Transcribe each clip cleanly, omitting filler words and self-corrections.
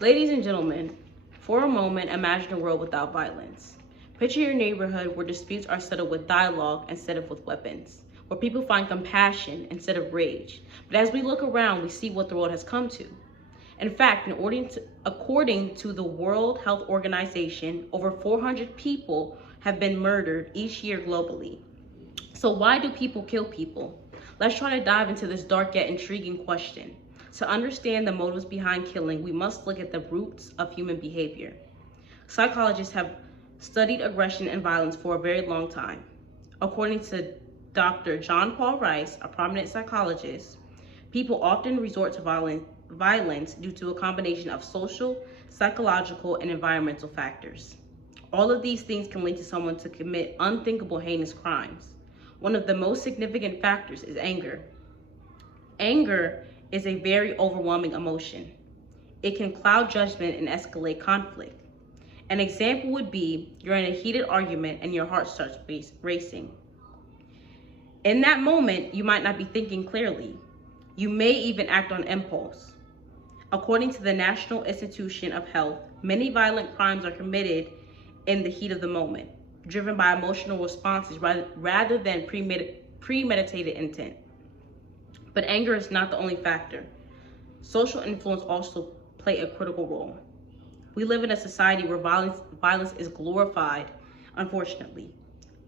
Ladies and gentlemen, for a moment, imagine a world without violence. Picture your neighborhood where disputes are settled with dialogue instead of with weapons, where people find compassion instead of rage. But as we look around, we see what the world has come to. In fact, according to the World Health Organization, over 400 people have been murdered each year globally. So why do people kill people? Let's try to dive into this dark yet intriguing question. To understand the motives behind killing, we must look at the roots of human behavior. Psychologists have studied aggression and violence for a very long time. According to Dr. John Paul Rice, a prominent psychologist, people often resort to violence due to a combination of social, psychological, and environmental factors. All of these things can lead to someone to commit unthinkable, heinous crimes. One of the most significant factors is anger. Anger is a very overwhelming emotion. It can cloud judgment and escalate conflict. An example would be you're in a heated argument and your heart starts racing. In that moment, you might not be thinking clearly. You may even act on impulse. According to the National Institute of Health, many violent crimes are committed in the heat of the moment, driven by emotional responses rather than premeditated intent. But anger is not the only factor. Social influence also play a critical role. We live in a society where violence is glorified, unfortunately.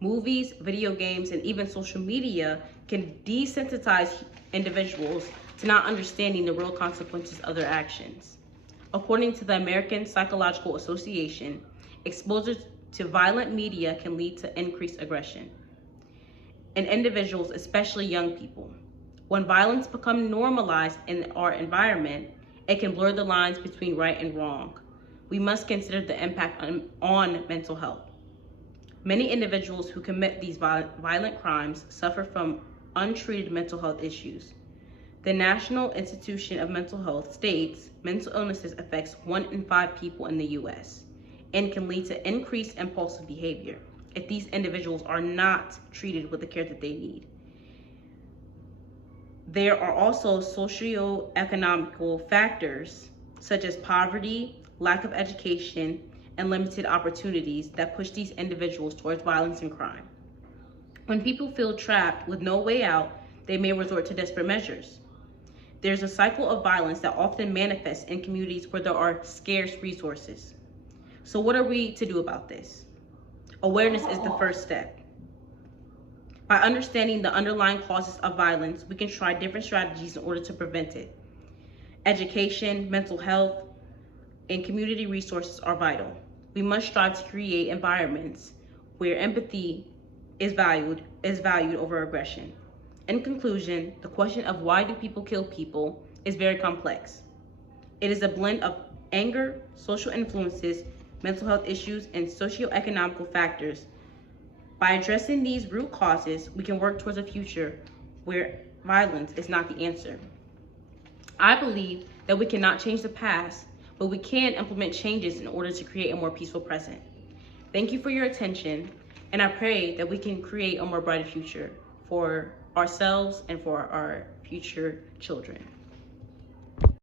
Movies, video games, and even social media can desensitize individuals to not understanding the real consequences of their actions. According to the American Psychological Association, exposure to violent media can lead to increased aggression in individuals, especially young people. When violence becomes normalized in our environment, it can blur the lines between right and wrong. We must consider the impact on mental health. Many individuals who commit these violent crimes suffer from untreated mental health issues. The National Institute of Mental Health states mental illnesses affects 1 in 5 people in the U.S. and can lead to increased impulsive behavior if these individuals are not treated with the care that they need. There are also socio-economical factors such as poverty, lack of education, and limited opportunities that push these individuals towards violence and crime. When people feel trapped with no way out, they may resort to desperate measures. There's a cycle of violence that often manifests in communities where there are scarce resources. So what are we to do about this? Awareness is the first step. By understanding the underlying causes of violence, we can try different strategies in order to prevent it. Education, mental health, and community resources are vital. We must strive to create environments where empathy is valued over aggression. In conclusion, the question of why do people kill people is very complex. It is a blend of anger, social influences, mental health issues, and socioeconomic factors. By addressing these root causes, we can work towards a future where violence is not the answer. I believe that we cannot change the past, but we can implement changes in order to create a more peaceful present. Thank you for your attention, and I pray that we can create a more brighter future for ourselves and for our future children.